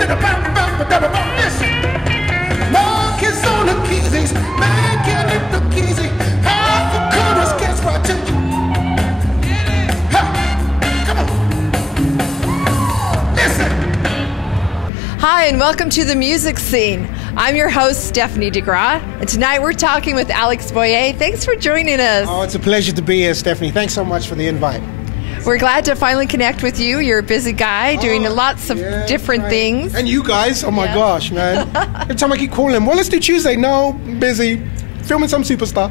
Listen, Mark is on the keys, he's making it look easy. Half the chorus gets right to you. Come on. Listen. Hi, and welcome to the music scene. I'm your host, Stephanie DeGraw, and tonight we're talking with Alex BOYE. Thanks for joining us. Oh, it's a pleasure to be here, Stephanie. Thanks so much for the invite. We're glad to finally connect with you. You're a busy guy doing lots of different things. And you guys, oh my gosh, man. Every time I keep calling them, well, let's do Tuesday. No, I'm busy. Filming some superstar.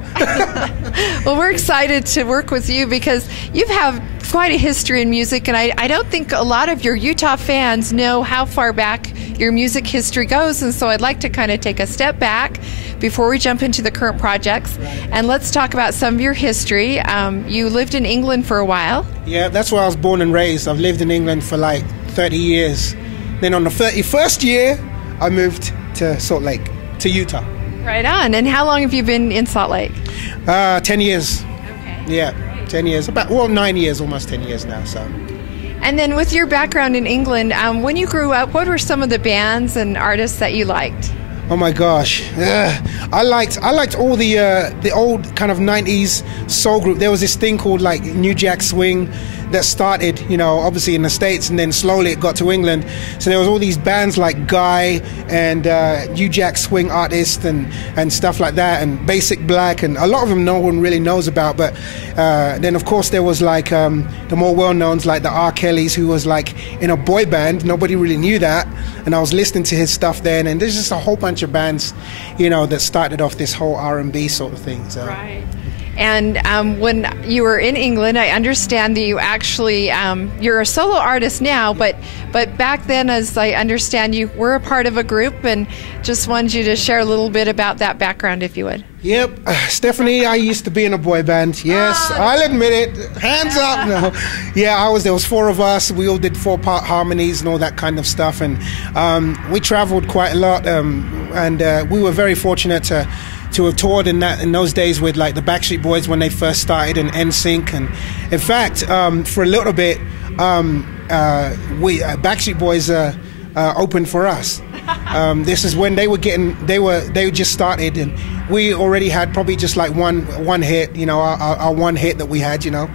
Well, we're excited to work with you because you have quite a history in music, and I don't think a lot of your Utah fans know how far back your music history goes, and so I'd like to kind of take a step back before we jump into the current projects, and let's talk about some of your history. You lived in England for a while. Yeah, that's where I was born and raised. I've lived in England for like 30 years. Then on the 31st year, I moved to Salt Lake, to Utah. Right on. And how long have you been in Salt Lake? 10 years. Okay. Yeah, 10 years. About, well, 9 years, almost 10 years now, so. And then with your background in England, when you grew up, what were some of the bands and artists that you liked? Oh my gosh, I liked all the old kind of 90s soul group. There was this thing called like New Jack Swing that started, you know, obviously in the States, and then slowly it got to England. So there was all these bands like Guy and New Jack Swing artists and stuff like that, and Basic Black, and a lot of them no one really knows about. But then of course there was like the more well-knowns like the R. Kellys, who was like in a boy band. Nobody really knew that, and I was listening to his stuff then, and there's just a whole bunch of bands, you know, that started off this whole R&B sort of thing. So. Right. And when you were in England, I understand that you actually, you're a solo artist now, but back then, as I understand, you were a part of a group, and just wanted you to share a little bit about that background, if you would. Yep, Stephanie, I used to be in a boy band. Yes, I'll admit it. Hands up. No, yeah, there was 4 of us. We all did 4-part harmonies and all that kind of stuff, and we traveled quite a lot, and we were very fortunate to have toured in those days with like the Backstreet Boys when they first started, and NSYNC, and in fact for a little bit Backstreet Boys opened for us. This is when they just started, and we already had probably just like one hit, you know, our one hit that we had, you know.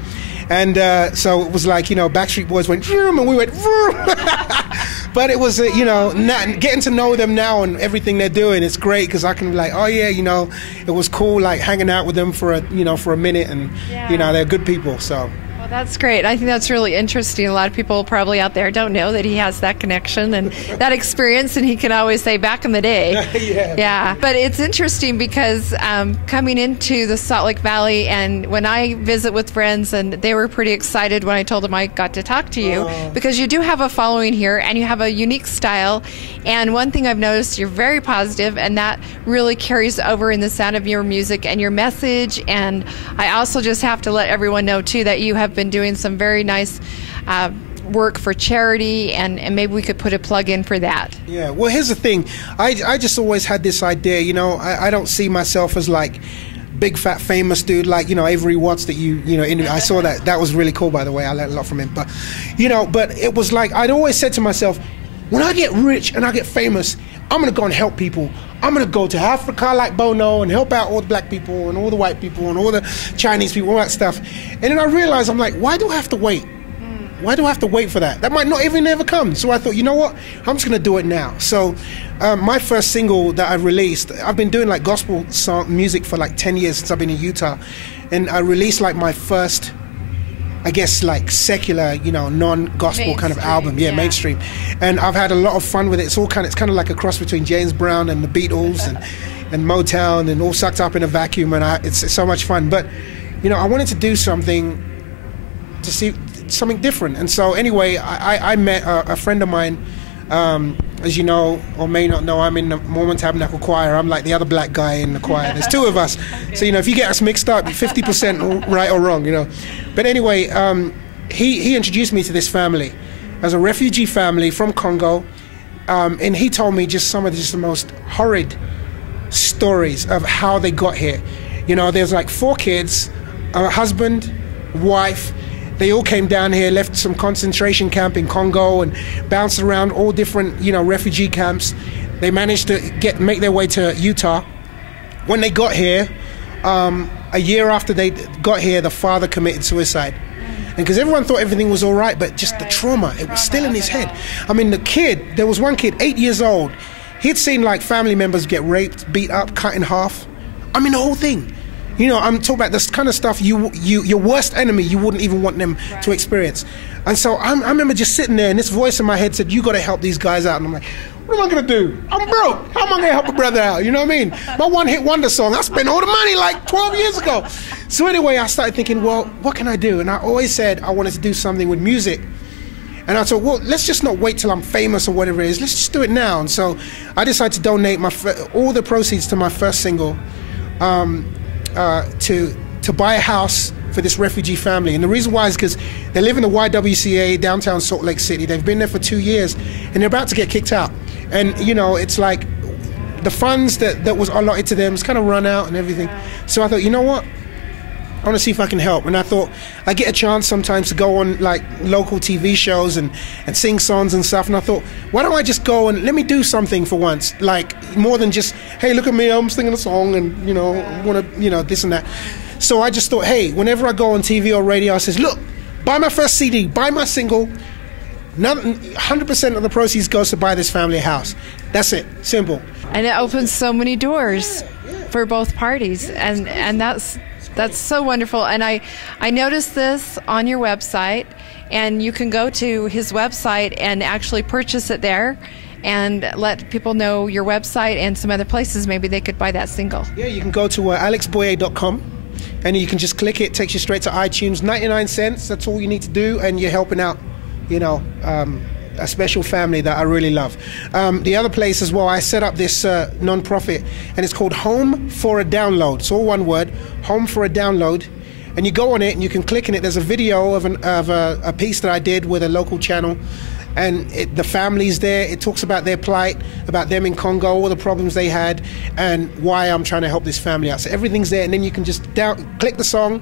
And so it was like, you know, Backstreet Boys went vroom, and we went vroom. But it was, you know, getting to know them now and everything they're doing, it's great, because I can be like, oh yeah, you know, it was cool like hanging out with them for a minute, and you know, they're good people. So. Well, that's great. I think that's really interesting. A lot of people probably out there don't know that he has that connection and that experience, and he can always say back in the day. Yeah. But it's interesting because coming into the Salt Lake Valley, and when I visit with friends, and they were pretty excited when I told them I got to talk to you, because you do have a following here and you have a unique style. And one thing I've noticed, you're very positive, and that really carries over in the sound of your music and your message. And I also just have to let everyone know too that you have been doing some very nice work for charity, and maybe we could put a plug in for that. Yeah, well, here's the thing. I just always had this idea, you know, I don't see myself as like big fat famous dude like, you know, Avery Watts that you know, I saw that was really cool, by the way. I learned a lot from him. But, you know, but it was like, I'd always said to myself, when I get rich and I get famous, I'm going to go and help people. I'm going to go to Africa like Bono and help out all the black people and all the white people and all the Chinese people, all that stuff. And then I realized, I'm like, why do I have to wait? Why do I have to wait for that? That might not even ever come. So I thought, you know what? I'm just going to do it now. So my first single that I released, I've been doing like gospel song music for like 10 years since I've been in Utah. And I released like my first, I guess, like secular, you know, non-gospel kind of album, mainstream. And I've had a lot of fun with it. It's kind of like a cross between James Brown and the Beatles and Motown, and all sucked up in a vacuum, and it's so much fun. But, you know, I wanted to do something to see something different. And so anyway, I met a friend of mine, as you know or may not know, I'm in the Mormon Tabernacle Choir. I'm like the other black guy in the choir. There's 2 of us. So, you know, if you get us mixed up, 50% right or wrong, you know. But anyway, he introduced me to this family as a refugee family from Congo, and he told me just some of the most horrid stories of how they got here. You know, there's like 4 kids, a husband, wife, They all came down here, left some concentration camp in Congo, and bounced around all different, you know, refugee camps. They managed to make their way to Utah. When they got here, a year after they got here, the father committed suicide. And because everyone thought everything was all right, but just the trauma, it was still in his head. I mean, the kid, there was one kid, 8 years old. He'd seen like family members get raped, beat up, cut in half. I mean, the whole thing. You know, I'm talking about this kind of stuff your worst enemy, you wouldn't even want them to experience. And so I remember just sitting there, and this voice in my head said, you got to help these guys out. And I'm like, what am I going to do? I'm broke. How am I going to help a brother out? You know what I mean? My one-hit wonder song, I spent all the money like 12 years ago. So anyway, I started thinking, well, what can I do? And I always said I wanted to do something with music. And I thought, well, let's just not wait till I'm famous or whatever it is. Let's just do it now. And so I decided to donate all the proceeds to my first single to buy a house for this refugee family. And the reason why is because they live in the YWCA, downtown Salt Lake City. They've been there for 2 years, and they're about to get kicked out. And, you know, it's like the funds that was allotted to them has kind of run out and everything. So I thought, you know what? I want to see if I can help. And I thought, I get a chance sometimes to go on like local TV shows and sing songs and stuff. And I thought, why don't I just go and let me do something for once? Like more than just, hey, look at me, I'm singing a song and, you know, want to, you know, this and that. So I just thought, hey, whenever I go on TV or radio, I says, look, buy my first CD, buy my single. 100% of the proceeds goes to buy this family a house. That's it, simple. And it opens so many doors for both parties, and that's so wonderful. And I noticed this on your website, and you can go to his website and actually purchase it there and let people know your website and some other places maybe they could buy that single. Yeah, you can go to alexboye.com and you can just click it. It takes you straight to iTunes. 99 cents, that's all you need to do, and you're helping out, you know, a special family that I really love. The other place as well, I set up this non-profit, and it's called Home for a Download. It's all one word, Home for a Download. And you go on it and you can click on it. There's a video of a piece that I did with a local channel, and the family's there. It talks about their plight, about them in Congo, all the problems they had, and why I'm trying to help this family out. So everything's there, and then you can just click the song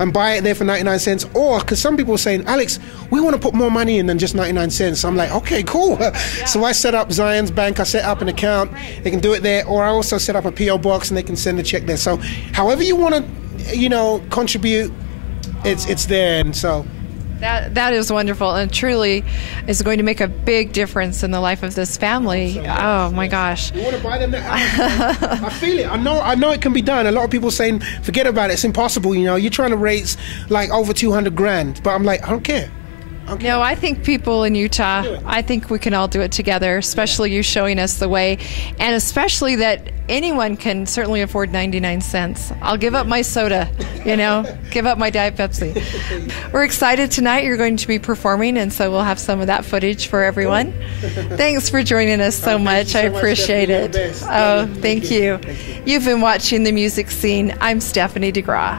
and buy it there for 99 cents. Or, because some people are saying, Alex, we want to put more money in than just 99 cents. So I'm like, okay, cool. So I set up Zion's Bank, I set up an account, they can do it there. Or I also set up a P.O. box and they can send a check there. So however you want to, you know, contribute, it's there. And so that is wonderful, and truly is going to make a big difference in the life of this family. Oh my gosh! You want to buy them that house? I feel it. I know it can be done. A lot of people saying, forget about it. It's impossible. You know, you're trying to raise like over 200 grand, but I'm like, I don't care. No, I think people in Utah, I think we can all do it together, especially you showing us the way, and especially that anyone can certainly afford 99 cents. I'll give up my soda, you know, give up my Diet Pepsi. We're excited tonight. You're going to be performing, and so we'll have some of that footage for everyone. Thanks for joining us so much. I appreciate it. Oh, thank you. You've been watching The Music Scene. I'm Stephanie DeGraw.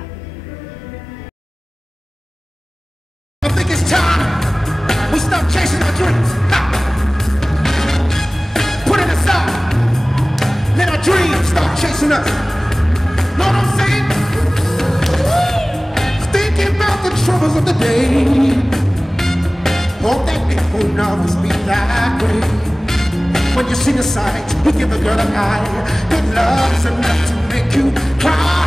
I think it's time we stop chasing our dreams. Put it aside. Let our dreams stop chasing us. Know what I'm saying? Thinking about the troubles of the day. Hope that it won't always be that way. When you see the sight, you give a girl an eye. Good love is enough to make you cry.